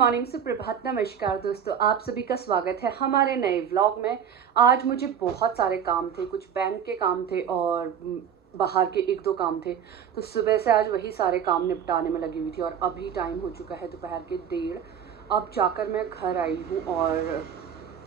Morning, सुप्रभात, नमस्कार दोस्तों, आप सभी का स्वागत है हमारे नए व्लॉग में। आज मुझे बहुत सारे काम थे, कुछ बैंक के काम थे और बाहर के एक दो काम थे। तो सुबह से आज वही सारे काम निपटाने में लगी हुई थी और अभी टाइम हो चुका है दोपहर के 1:30। अब जाकर मैं घर आई हूँ और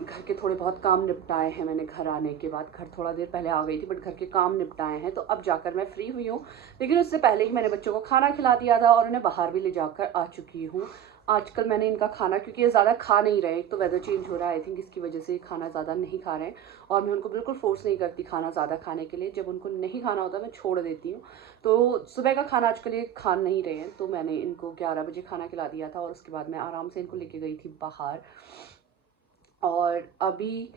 घर के थोड़े बहुत काम निपटाए हैं मैंने। घर आने के बाद घर थोड़ा देर पहले आ गई थी, बट घर के काम निपटाए हैं तो अब जाकर मैं फ्री हुई हूँ। लेकिन उससे पहले ही मैंने बच्चों को खाना खिला दिया था और उन्हें बाहर भी ले जाकर आ चुकी हूँ। आजकल मैंने इनका खाना, क्योंकि ये ज़्यादा खा नहीं रहे, एक तो वेदर चेंज हो रहा है, आई थिंक इसकी वजह से खाना ज़्यादा नहीं खा रहे हैं। और मैं उनको बिल्कुल फोर्स नहीं करती खाना ज़्यादा खाने के लिए। जब उनको नहीं खाना होता मैं छोड़ देती हूँ। तो सुबह का खाना आजकल ये खा नहीं रहे हैं, तो मैंने इनको 11 बजे खाना खिला दिया था और उसके बाद मैं आराम से इनको लेके गई थी बाहर। और अभी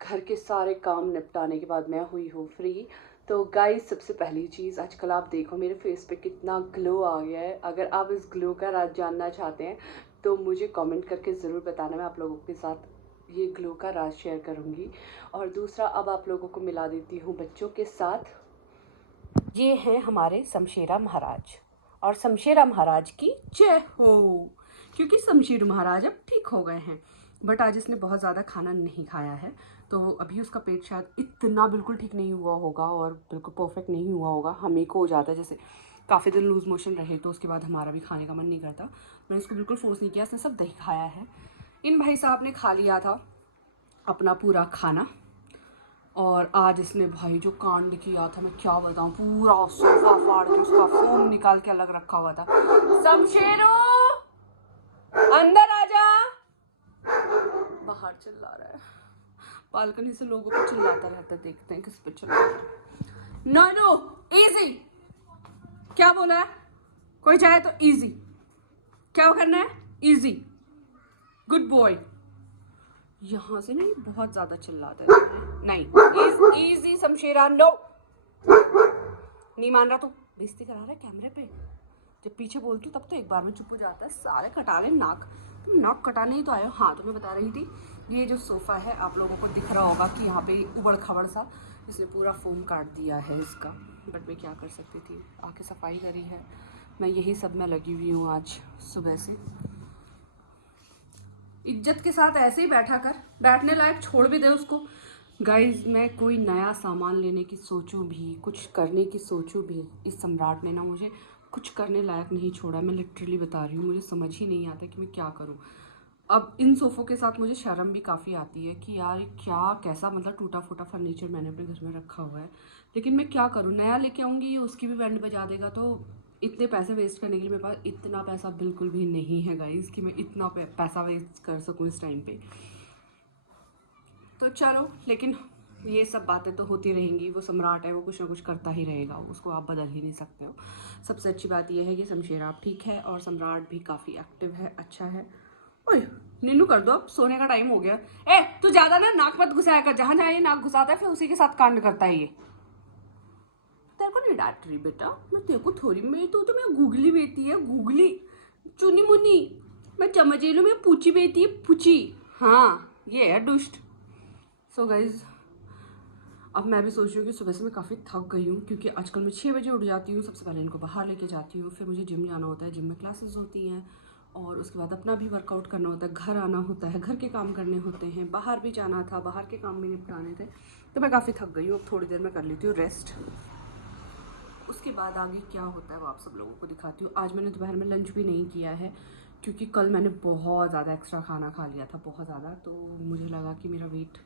घर के सारे काम निपटाने के बाद मैं हुई हूँ फ्री। तो गाइस, सबसे पहली चीज़, आजकल आप देखो मेरे फेस पे कितना ग्लो आ गया है। अगर आप इस ग्लो का राज जानना चाहते हैं तो मुझे कमेंट करके ज़रूर बताना, मैं आप लोगों के साथ ये ग्लो का राज शेयर करूँगी। और दूसरा, अब आप लोगों को मिला देती हूँ बच्चों के साथ। ये हैं हमारे शमशेरा महाराज, और शमशेरा महाराज की जय हो, क्योंकि शमशेर महाराज अब ठीक हो गए हैं। बट आज इसने बहुत ज़्यादा खाना नहीं खाया है, तो अभी उसका पेट शायद इतना बिल्कुल ठीक नहीं हुआ होगा और बिल्कुल परफेक्ट नहीं हुआ होगा। हमें को हो जाता है जैसे काफ़ी दिन लूज़ मोशन रहे तो उसके बाद हमारा भी खाने का मन नहीं करता। मैंने इसको बिल्कुल फोर्स नहीं किया, इसने सब दही खाया है। इन भाई साहब ने खा लिया था अपना पूरा खाना, और आज इसने भाई जो कांड किया था मैं क्या बताऊं, पूरा सोफा फाड़ के उसका फोम निकाल के अलग रखा हुआ था। शमशेरो अंदर आजा, बाहर चिल्ला रहा है, बालकनी से लोगों को चिल्लाता रहता है, देखते हैं किस पे चिल्ला रहा है। नो नो, इजी, क्या बोला है? कोई चाहे तो इजी, क्या करना है? Easy, good boy. यहाँ से नहीं, बहुत ज्यादा चिल्लाता है। नहीं, इजी शमशेरा, नो। नहीं मान रहा तो बेइज्जती करा रहा है कैमरे पे। जब पीछे बोलती हूँ तब तो एक बार में चुप हो जाता है। सारे कटा ले नाक, तुम नाक कटाने ही तो आए हो। हाँ, तो मैं बता रही थी, ये जो सोफ़ा है आप लोगों को दिख रहा होगा कि यहाँ पे उबड़ खबड़ सा इसने पूरा फोम काट दिया है इसका। बट मैं क्या कर सकती थी, आके सफाई करी है। मैं यही सब में लगी हुई हूँ आज सुबह से। इज्जत के साथ ऐसे ही बैठा कर, बैठने लायक छोड़ भी दे उसको। गाइज, मैं कोई नया सामान लेने की सोचूं भी, कुछ करने की सोचूं भी, इस सम्राट ने ना मुझे कुछ करने लायक नहीं छोड़ा। मैं लिटरली बता रही हूँ, मुझे समझ ही नहीं आता कि मैं क्या करूँ। अब इन सोफ़ों के साथ मुझे शर्म भी काफ़ी आती है कि यार क्या, कैसा मतलब टूटा फूटा फर्नीचर मैंने अपने घर में रखा हुआ है। लेकिन मैं क्या करूँ, नया लेके आऊँगी उसकी भी बैंड बजा देगा, तो इतने पैसे वेस्ट करने के लिए मेरे पास इतना पैसा बिल्कुल भी नहीं है गाइज कि मैं इतना पैसा वेस्ट कर सकूँ इस टाइम पे। तो चलो, लेकिन ये सब बातें तो होती रहेंगी। वो सम्राट है, वो कुछ ना कुछ करता ही रहेगा, उसको आप बदल ही नहीं सकते हो। सबसे अच्छी बात यह है कि शमशेरा आप ठीक है और सम्राट भी काफ़ी एक्टिव है, अच्छा है। ओए नीनू, कर दो, अब सोने का टाइम हो गया। ए तू ज़्यादा ना नाक मत घुसाया कर, जहाँ जहाँ ये नाक घुसाता है फिर उसी के साथ कांड करता है ये। तेरे को नहीं डांट रही बेटा, मैं तेरे को थोड़ी, मैं तो मैं गूगली बेटी है, गूगली चुनी मुनी, मैं चमचेलू में पूछी बेटी है, पूछी। हाँ, ये है दुष्ट। सो गाइज, अब मैं भी सोच रही हूँ कि सुबह से मैं काफ़ी थक गई हूँ, क्योंकि आजकल मैं 6 बजे उठ जाती हूँ। सबसे पहले इनको बाहर लेके जाती हूँ, फिर मुझे जिम जाना होता है, जिम में क्लासेस होती हैं, और उसके बाद अपना भी वर्कआउट करना होता है, घर आना होता है, घर के काम करने होते हैं, बाहर भी जाना था, बाहर के काम भी निपटाने थे। तो मैं काफ़ी थक गई हूँ। अब थोड़ी देर में कर लेती हूँ रेस्ट, उसके बाद आगे क्या होता है वो आप सब लोगों को दिखाती हूँ। आज मैंने दोपहर में लंच भी नहीं किया है, क्योंकि कल मैंने बहुत ज़्यादा एक्स्ट्रा खाना खा लिया था, बहुत ज़्यादा। तो मुझे लगा कि मेरा वेट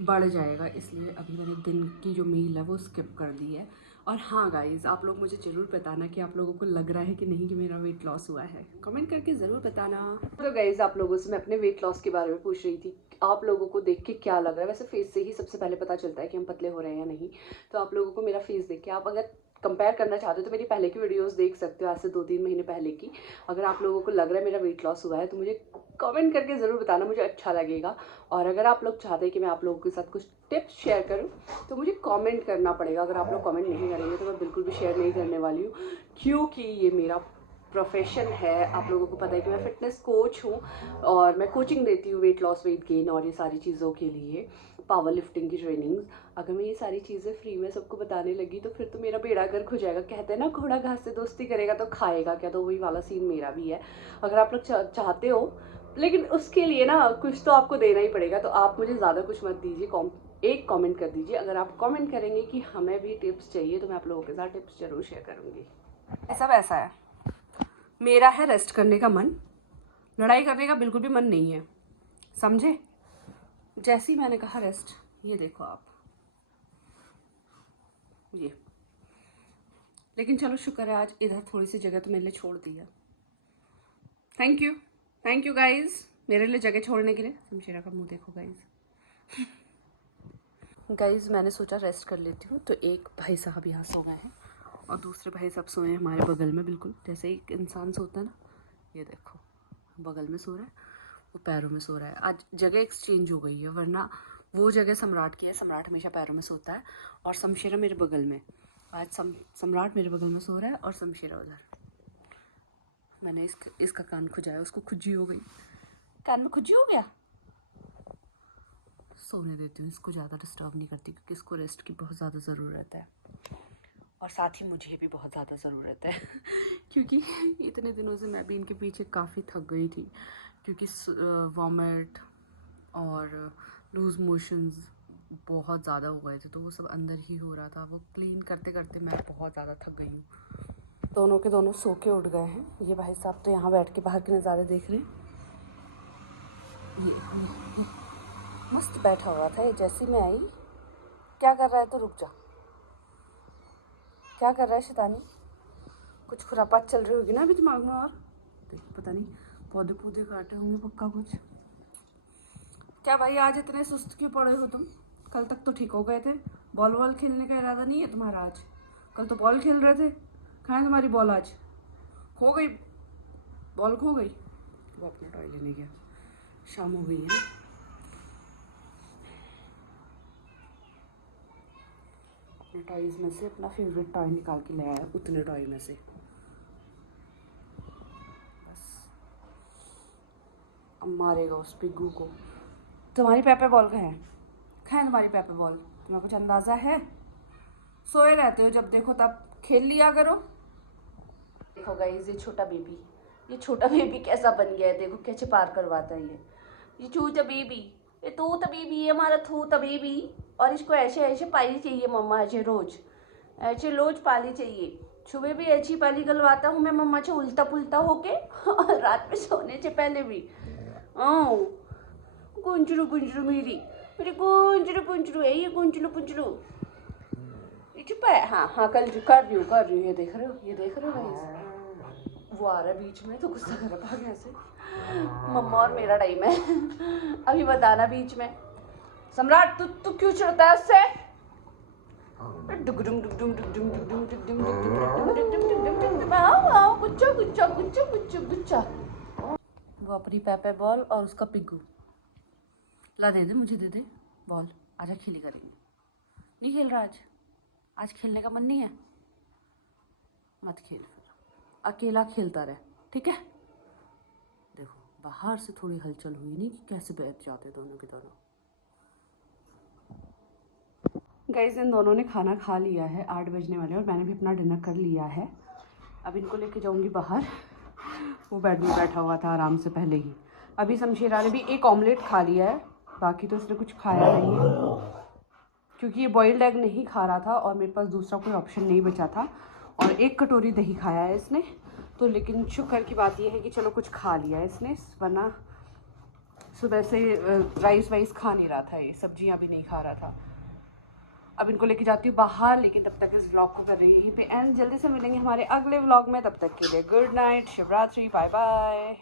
बढ़ जाएगा, इसलिए अभी मैंने दिन की जो मील है वो स्किप कर दी है। और हाँ गाइज़, आप लोग मुझे ज़रूर बताना कि आप लोगों को लग रहा है कि नहीं कि मेरा वेट लॉस हुआ है, कमेंट करके ज़रूर बताना। तो गाइज़, आप लोगों से मैं अपने वेट लॉस के बारे में पूछ रही थी, आप लोगों को देख के क्या लग रहा है। वैसे फेस से ही सबसे पहले पता चलता है कि हम पतले हो रहे हैं या नहीं। तो आप लोगों को मेरा फेस देख के, आप अगर कंपेयर करना चाहते हो तो मेरी पहले की वीडियोस देख सकते हो, आज से 2-3 महीने पहले की। अगर आप लोगों को लग रहा है मेरा वेट लॉस हुआ है तो मुझे कमेंट करके ज़रूर बताना, मुझे अच्छा लगेगा। और अगर आप लोग चाहते हैं कि मैं आप लोगों के साथ कुछ टिप्स शेयर करूं तो मुझे कमेंट करना पड़ेगा। अगर आप लोग कमेंट नहीं करेंगे तो मैं बिल्कुल भी शेयर नहीं करने वाली हूँ, क्योंकि ये मेरा प्रोफेशन है। आप लोगों को पता है कि मैं फ़िटनेस कोच हूँ और मैं कोचिंग देती हूँ वेट लॉस, वेट गेन और ये सारी चीज़ों के लिए, पावर लिफ्टिंग की ट्रेनिंग्स। अगर मैं ये सारी चीज़ें फ्री में सबको बताने लगी तो फिर तो मेरा बेड़ा गर्क हो जाएगा। कहते हैं ना, घोड़ा घास से दोस्ती करेगा तो खाएगा क्या, तो वही वाला सीन मेरा भी है। अगर आप लोग चाहते हो, लेकिन उसके लिए ना कुछ तो आपको देना ही पड़ेगा। तो आप मुझे ज़्यादा कुछ मत दीजिए, एक कमेंट कर दीजिए। अगर आप कमेंट करेंगे कि हमें भी टिप्स चाहिए तो मैं आप लोगों के साथ टिप्स ज़रूर शेयर करूँगी। सब ऐसा है, मेरा है रेस्ट करने का मन, लड़ाई करने का बिल्कुल भी मन नहीं है, समझे। जैसे ही मैंने कहा रेस्ट, ये देखो आप, ये। लेकिन चलो शुक्र है आज इधर थोड़ी सी जगह तो मेरे लिए छोड़ दी है। थैंक यू गाइज मेरे लिए जगह छोड़ने के लिए। शमशेरा का मुंह देखो गाइज। गाइज मैंने सोचा रेस्ट कर लेती हूँ, तो एक भाई साहब यहाँ सो गए हैं और दूसरे भाई साहब सोए हैं हमारे बगल में, बिल्कुल जैसे एक इंसान सोता है ना, ये देखो बगल में सो रहा है, वो पैरों में सो रहा है। आज जगह एक्सचेंज हो गई है, वरना वो जगह सम्राट की है, सम्राट हमेशा पैरों में सोता है और शमशेरा मेरे बगल में। आज सम्राट मेरे बगल में सो रहा है और शमशेरा उधर। मैंने इसका कान खुजाया, उसको खुजी हो गई, कान में खुजी हो गया। सोने देती हूँ इसको, ज़्यादा डिस्टर्ब नहीं करती क्योंकि इसको रेस्ट की बहुत ज़्यादा ज़रूरत है और साथ ही मुझे भी बहुत ज़्यादा ज़रूरत है। क्योंकि इतने दिनों से मैं भी इनके पीछे काफ़ी थक गई थी, क्योंकि वॉमिट और लूज़ मोशंस बहुत ज़्यादा हो गए थे, तो वो सब अंदर ही हो रहा था। वो क्लीन करते करते मैं बहुत ज़्यादा थक गई हूँ। दोनों के दोनों सो के उठ गए हैं। ये भाई साहब तो यहाँ बैठ के बाहर के नज़ारे देख रहे हैं। ये मस्त बैठा हुआ था, जैसे मैं आई, क्या कर रहा है, तो रुक जा, क्या कर रहा है शैतानी, कुछ खुरापात चल रही होगी ना अभी दिमाग में। और देखो पता नहीं पौधे पौधे काटे होंगे पक्का कुछ। क्या भाई आज इतने सुस्त क्यों पड़े हो तुम? कल तक तो ठीक हो गए थे। बॉल वॉल खेलने का इरादा नहीं है तुम्हारा आज? कल तो बॉल खेल रहे थे, कहाँ है तुम्हारी बॉल? आज खो गई, बॉल खो गई। वो अपना टॉय लेने गया, शाम हो गई है ना। अपने टॉयज में से अपना फेवरेट टॉय निकाल के ले आया, उतने टॉय में से। बस अब मारेगा उस पिग्गू को। तुम्हारी पेपे बॉल कहाँ है? कहाँ है तुम्हारी पेपे बॉल? तुम्हें कुछ अंदाज़ा है? सोए रहते हो, जब देखो तब खेल लिया करो। देखो गाइस, ये छोटा बेबी कैसा बन गया है, देखो कैसे पार करवाता है ये चूता बेबी, ये तूता बेबी है हमारा, तूता बेबी। और इसको ऐसे ऐसे पाली चाहिए मम्मा, ऐसे रोज पाली चाहिए। सुबह भी ऐसी पाली गलवाता हूँ मैं मम्मा से, उल्टा पुल्टा होके और रात में सोने से पहले भी। गुंजरू गुंजरू मेरी गुंजरू पुंजरू है ये, गुंजरू पुंजरू। ये चुप है। हाँ कल कर रही हूँ, ये देख रहे हो गाइस, वो आ रहा है बीच में तो गुस्सा कर रहा है ऐसे। मम्मा और मेरा टाइम है। अभी बताना बीच में, सम्राट तू क्यों चिढ़ता है उससे? गुच्चा। वो अपनी पेपे बॉल और उसका पिग्गू। ला दे मुझे, दे दे बॉल, आजा खेली करेंगे। नहीं खेल रहा आज खेलने का मन नहीं है, मत खेल, फिर अकेला खेलता रहे, ठीक है। देखो बाहर से थोड़ी हलचल हुई नहीं कि कैसे बैठ जाते दोनों के दोनों। गाइस इन दोनों ने खाना खा लिया है, 8 बजने वाले, और मैंने भी अपना डिनर कर लिया है। अब इनको लेके जाऊंगी बाहर। वो बेड में बैठा हुआ था आराम से पहले ही। अभी शमशेरा ने भी एक ऑमलेट खा लिया है, बाकी तो उसने कुछ खाया नहीं है क्योंकि ये बॉइल्ड एग नहीं खा रहा था और मेरे पास दूसरा कोई ऑप्शन नहीं बचा था। और 1 कटोरी दही खाया है इसने तो, लेकिन शुक्र की बात यह है कि चलो कुछ खा लिया है इसने, वरना सुबह से राइस वाइस खा नहीं रहा था, ये सब्जियां भी नहीं खा रहा था। अब इनको लेके जाती हूँ बाहर, लेकिन तब तक इस व्लॉग को कर रही है यहीं पे एंड। जल्दी से मिलेंगे हमारे अगले व्लॉग में, तब तक के लिए good night, Shivratri, bye bye.